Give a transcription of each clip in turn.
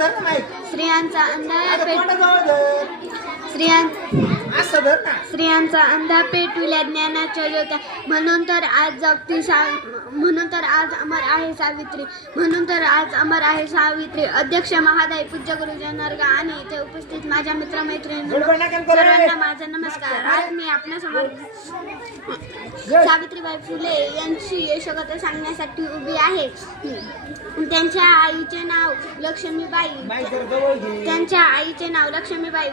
स्त्रियांचा अंधा पेटविल्या ज्ञानाच्या ज्योत्या, म्हणून तर आज अमर आहे सावित्री. अध्यक्ष महोदय, पूज्य गुरुजन वर्ग आणि इथे उपस्थित माझ्या मित्रमैत्रिणींनो, सर्वांना माझा नमस्कार. आज मी आपल्यासमोर सावित्रीबाई फुले यांची यशोगाथा सांगण्यासाठी उभी आहे. त्यांच्या आईचे नाव लक्ष्मीबाई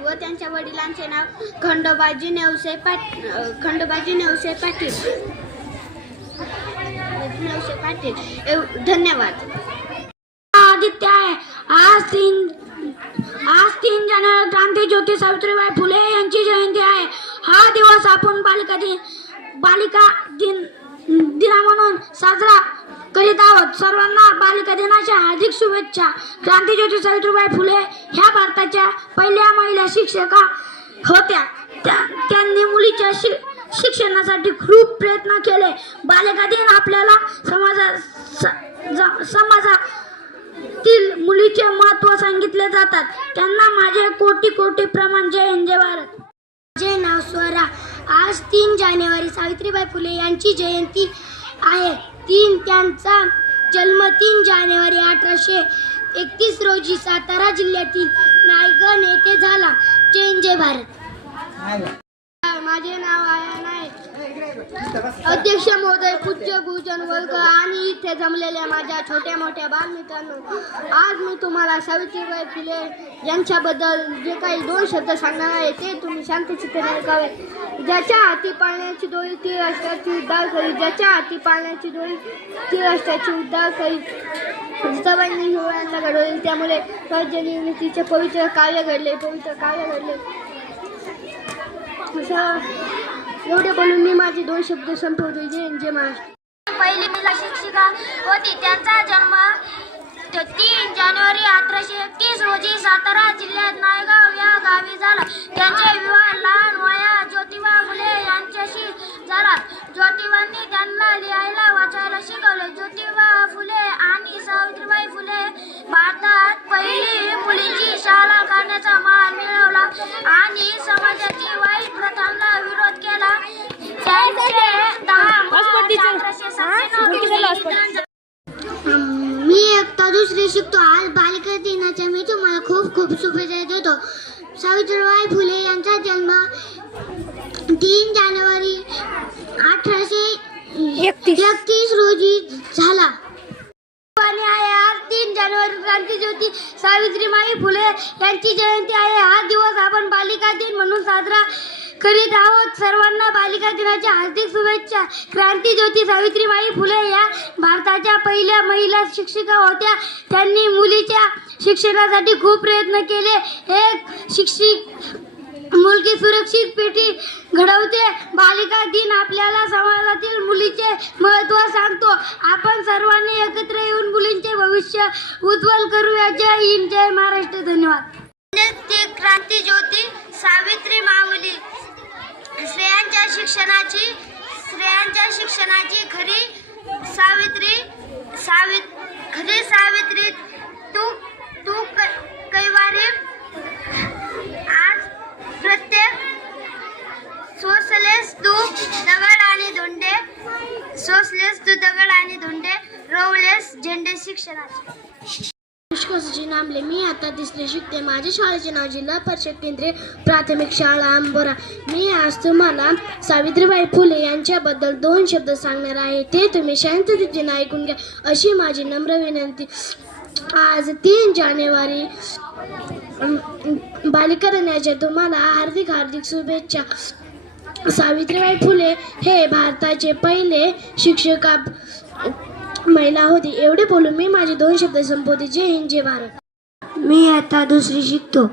व त्यांच्या वडिलांचे नाव खंडोबाजी नेवसे पाटील. धन्यवाद. आदित्य आहे. आज 3 जानेवारी क्रांतीज्योती सावित्रीबाई फुले यांची जयंती आहे. हा दिवस आपण बालिका दिना म्हणून साजरा करीत आहोत. सर्वांना बालिका दिनाच्या हार्दिक शुभेच्छा. क्रांतीज्योती सावित्रीबाई फुले ह्या भारताच्या पहिल्या महिला शिक्षिका होत्या. त्यांनी मुलीच्या शिक्षणासाठी खूप प्रयत्न केले. बालिका दिन आपल्याला समाजातील मुलीचे महत्त्व सांगितले जातात. त्यांना माझे कोटी प्रमाण. जय हिंद, जय भारत. माझे नाव स्वरा. आज 3 जानेवारी सावित्रीबाई फुले यांची जयंती आहे. त्यांचा जन्म 3 जानेवारी 1831 रोजी सातारा जिल्ह्यातील नायगण येथे झाला. जय हिंद, जय भारत. माझे नाव आयन आहे. अध्यक्ष महोदय, पूज्य गुरुजन वर्ग आणि इथे जमलेल्या माझ्या छोट्या मोठ्या बालमित्रांनो, आज मी तुम्हाला सावित्रीबाई फुले यांच्याबद्दल जे काही 2 शब्द सांगणार आहे ते तुम्ही शांतचित्ताने ऐकावे. ज्याच्या हाती पाळण्याची दोरी ती राष्ट्राची उद्धार करी. ज्याच्या हाती पाळण्याची दोरी ती राष्ट्राची उद्धार करी. जिजाबाईंनी हिवाळ्यांना घडवले, त्यामुळे राज्य निर्मितीचे पवित्र कार्य घडले. एवढे बोलून मी माझे 2 शब्द संपवतो. जय हिंद, जय महाराष्ट्र. पहिली महिला शिक्षिका होती. त्यांचा जन्म 3 जानेवारी 1831 रोजी सातारा जिल्ह्यात नायगाव या गावी झाला. त्यांचे विवाह लहान वयात ज्योतिबा फुले यांच्याशी झाला. ज्योतिबांनी त्यांना लिहायला वाचायला शिकवले. ज्योतिबा फुले आणि सावित्रीबाई फुले भारतात पहिली मुलीची शाळा काढण्याचा मान मिळवला आणि समाजाची वाईट प्रथांना विरोध केला. त्यांचे 10 मार्च 1897 मी एकटा दुसरी शिकतो. आज बालिका दिनाच्या मी तुम्हाला खूप शुभेच्छा देतो. सावित्रीबाई फुले यांचा जन्म 3 जानेवारी 1831 रोजी झाला. आज 3 जानेवारी क्रांतीज्योती सावित्रीबाई फुले यांची जयंती आहे. हा दिवस आपण बालिका दिन म्हणून साजरा करीत आहोत. सर्वांना बालिका दिनाच्या हार्दिक शुभेच्छा. क्रांतीज्योती सावित्रीबाई फुले या भारताच्या पहिल्या महिला शिक्षिका होत्या. त्यांनी मुलीच्या शिक्षणासाठी खूप प्रयत्न केले. एक शिक्षित मुलगी सुरक्षित पिढी घडवते. बालिका दिन आपल्याला समाजातील मुलीचे महत्त्व सांगतो. आपण सर्वांनी एकत्र येऊन मुलींचे भविष्य उज्ज्वल करूया. जय हिंद, जय महाराष्ट्र. धन्यवाद. क्रांतीज्योती सावित्री माऊली स्त्रियांच्या शिक्षणाची खरी सावित्री तू कैवारी. आज प्रत्येक सोसलेस तू दगड आणि धोंडे रोवलेस झेंडे शिक्षणाचे. नामले. मी आता 3री शिकते. माझ्या शाळेचे नाव जिल्हा परिषद केंद्रीय प्राथमिक शाळा आंबोरा. मी आज तुम्हाला सावित्रीबाई फुले यांच्याबद्दल 2 शब्द सांगणार आहे. ते तुम्ही शांततेने ऐकून घ्या अशी माझी नम्र विनंती. आज 3 जानेवारी बालिका दिनाच्या तुम्हाला हार्दिक शुभेच्छा. सावित्रीबाई फुले हे भारताचे पहिले शिक्षिका महिला होती. एवढे बोलून मी माझे 2 शब्द संपवते. जय हिंद, जय भारत. मी आता 2री शिकतो.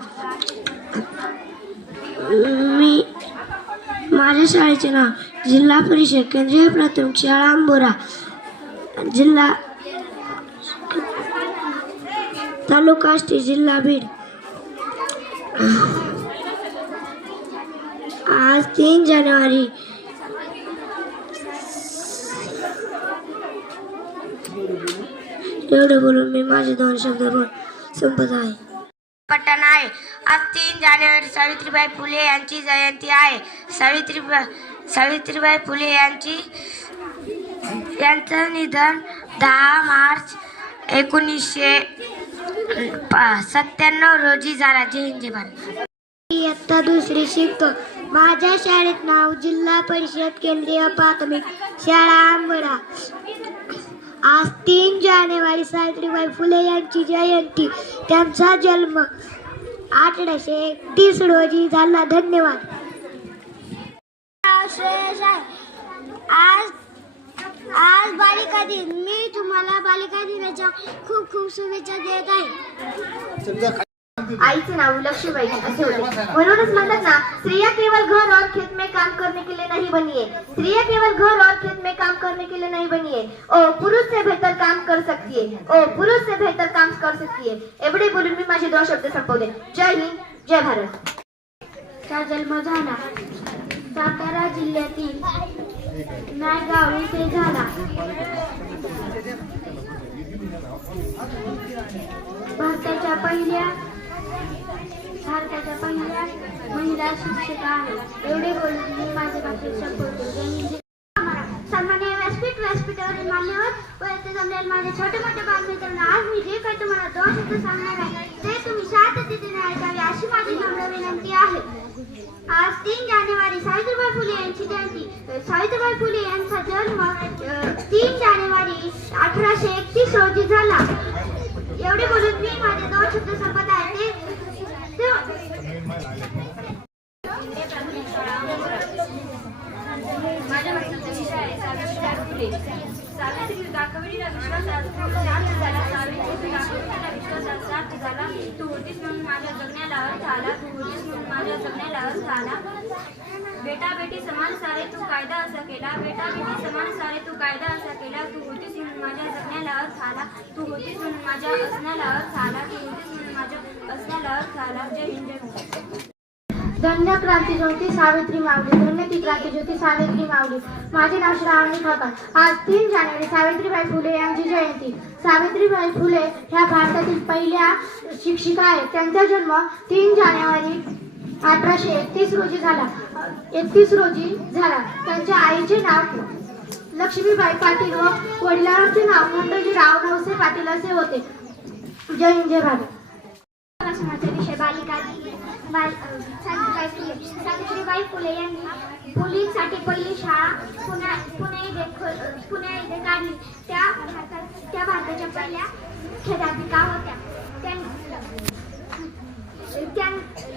माझ्या शाळेचे नाव जिल्हा परिषद केंद्रीय प्राथमिक शाळा आंबोरा, जिल्हा तालुका आष्टी, जिल्हा बीड. आज 3 जानेवारी एवढे बोलून मी माझे 2 शब्द संपत आहे. पटण आहे. आज 3 जानेवारी सावित्रीबाई फुले यांची जयंती आहे. सावित्रीबाई फुले यांचं निधन 10 मार्च 1997 रोजी झाला. जय हिंद जय भारत. इयत्ता 2री शिकतो. माझ्या शाळेत नाव जिल्हा परिषद केंद्रीय प्राथमिक शाळा आंबडा. आज 3 जानेवारी सावित्रीबाई फुले यांची जयंती. त्यांचा जन्म 1831 रोजी झाला. धन्यवाद. श्रेयश आहे. आज बालिका दिन. मी तुम्हाला बालिका दिनाच्या खूप खूप शुभेच्छा देत आहे. आईचे नाव लक्ष्मीबाई असे होते. म्हणूनच म्हणतात ना, स्त्रियां केवल घर और खेत में काम करने के लिए नहीं बनी है. स्त्रियां केवल घर और खेत में काम करने के लिए नहीं बनी है. ओ पुरुष से बेहतर काम कर सकती है. ओ पुरुष से बेहतर काम कर सकती है. एवढे बोलून मी माझे 2 शब्द संपवले. जय हिंद जय भारत. चा जन्म झाला सातारा जिल्ह्यातील नायगाव येथे झाला. भारताच्या पहिल्या महिला शिक्षिका आहे. एवढे बोलून मी माझे भाषण संपवतो. सन्माननीय व्यासपीठावरील मान्यवर व येथे जमलेले माझे छोटे मोठे बालमित्रांनो, आज मी जे काही तुम्हाला 2 शब्द सांगणार आहे ते तुम्ही शांततेने ऐकावे अशी माझी नम्र विनंती आहे. आज 3 जानेवारी सावित्रीबाई फुले यांची जयंती. सावित्रीबाई फुले यांचा जन्म 3 जानेवारी 1831 रोजी झाला. एवढे बोलून मी माझे 2 शब्द संपत आहे. माझ्या वर्षाचा विषय आहे सावित्रीबाई फुले. सावित्री दाखवलेला विश्वासात सार्थ झाला. सावित्री दाखवलेला विश्वासात सार्थ झाला. तू होतीस म्हणून माझ्या जगण्याला अर्थ आला. तू होतीस म्हणून माझ्या जगण्याला अर्थ आला. बेटा बेटी समान सारे तू कायदा असा केला. बेटा बेटी समान सारे तू कायदा असा केला. तू होतीस म्हणून माझ्या जगण्याला अर्थ आला. तू होतीस म्हणून माझ्या असण्याला अर्थ आला. तू होतीस म्हणून माझ्या असण्याला अर्थ आला. जय हिंद जय भारत. धन्य क्रांती ज्योती सावित्री माऊली. धन्य ती क्रांती ज्योती सावित्री माऊली. माझे नाव श्रावणी ठाकर. आज 3 जानेवारी सावित्रीबाई फुले यांची जयंती. सावित्रीबाई फुले ह्या भारतातील पहिल्या शिक्षिका आहेत. त्यांचा जन्म 3 जानेवारी 1831 रोजी झाला. त्यांच्या आईचे नाव लक्ष्मीबाई पाटील व वडिलांचे नाव खंडोजीराव नवसे पाटील असे होते. जय हिंद जय भारत. भाषणाचा विषय बालिका दिन. सावित्रीबाई फुले यांनी मुलींसाठी पहिली शाळा पुणे येथे काढली. त्या भारताच्या पहिल्या मुख्याध्यापिका होत्या.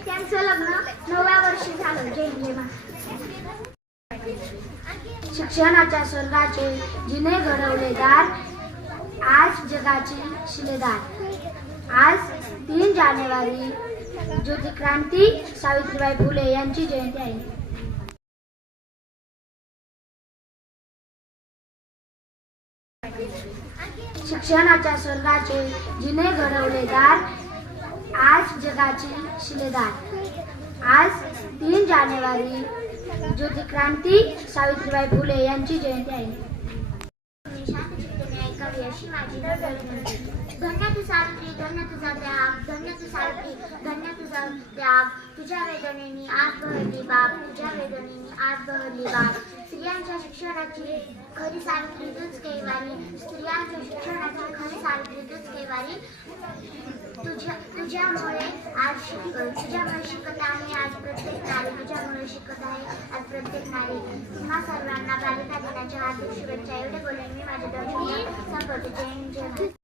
त्यांचं लग्न 9व्या वर्षी झालं. जय हिंद जय भारत. शिक्षणाच्या स्वर्गाचे जिने घडवले दार, आज जगाची शिलेदार. आज 3 जानेवारी ज्योती क्रांती सावित्रीबाई फुले यांची जयंती आहे. शिक्षणाच्या स्वर्गाचे जिने घडवले दार, आज जगाची शिलेदार. आज 3 जानेवारी ज्योती क्रांती सावित्रीबाई फुले यांची जयंती आहे. ऐकावी अशी माझी विनंती. धन्य तू सावित्री, धन्य तुझा त्याग, धन्य तू सावित्री, धन्य तुझा त्याग. तुझ्या वेदनेने आज बहरली बाब, तुझ्या वेदनेने आज बहरली बाब. स्त्रियांच्या शिक्षणाची खरी सावित्री तूच कैवारी. स्त्रियांच्या शिक्षणाची खरी सावित्री तूच कैवारी. तुझ्यामुळे शिकत आहे आज प्रत्येक नारी. तुझ्यामुळे शिकत आहे आज प्रत्येक नारी. तुम्हा सर्वांना बालिका दिनाच्या हार्दिक शुभेच्छा. एवढे बोलून मी माझे 2 शब्द संपवते. जय हिंद जय भारत.